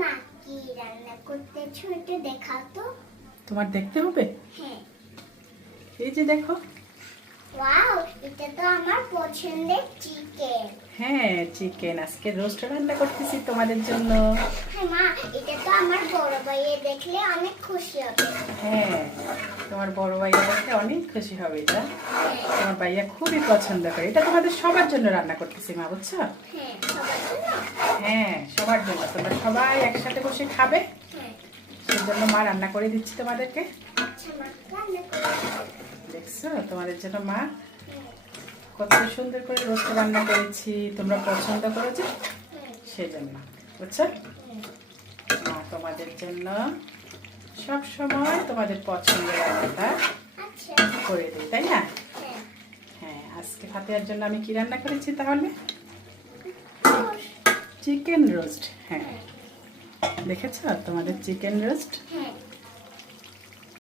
মা কি রান্না করতেছো একটু দেখাও তো। তোমার দেখতে হবে। হ্যাঁ। এই যে দেখো। ওয়াও, এটা তো আমার পছন্দের চিকেন। হ্যাঁ, চিকেন আজকে রোস্ট রান্না করতেছি তোমাদের জন্য। হ্যাঁ মা, এটা তো আমার বড় ভাইয়ে দেখলে অনেক খুশি হবে। হ্যাঁ, তোমার বড় ভাইয়া দেখে অনেক খুশি হবে। এটা তোমার ভাইয়া খুবই পছন্দ করে। এটা তোমাদের সবার জন্য রান্না করতেছি মা, বুঝছো? হ্যাঁ, সবার জন্য। হ্যাঁ, সবার জন্য। তোমরা সবাই একসাথে বসে খাবে, হ্যাঁ। সেজন্য মা রান্না করে দিচ্ছি তোমাদেরকে। আচ্ছা মা, রান্না করো। দেখছো, তোমাদের জন্য মা হ্যাঁ। কত সুন্দর করে রোস্ট রান্না করেছি। তোমরা পছন্দ করো যে, হ্যাঁ। সেজন্য। বুঝছো? হ্যাঁ। মা তোমাদের জন্য সব সময় তোমাদের পছন্দের রান্নাটা আচ্ছা। করে দিই, তাই না? হ্যাঁ। হ্যাঁ, আজকে ফাতেহার জন্য আমি কি রান্না করেছি তাহলে? রোস্ট। Chicken roast. হ্যাঁ, দেখেছো তোমাদের চিকেন রোস্ট? হ্যাঁ।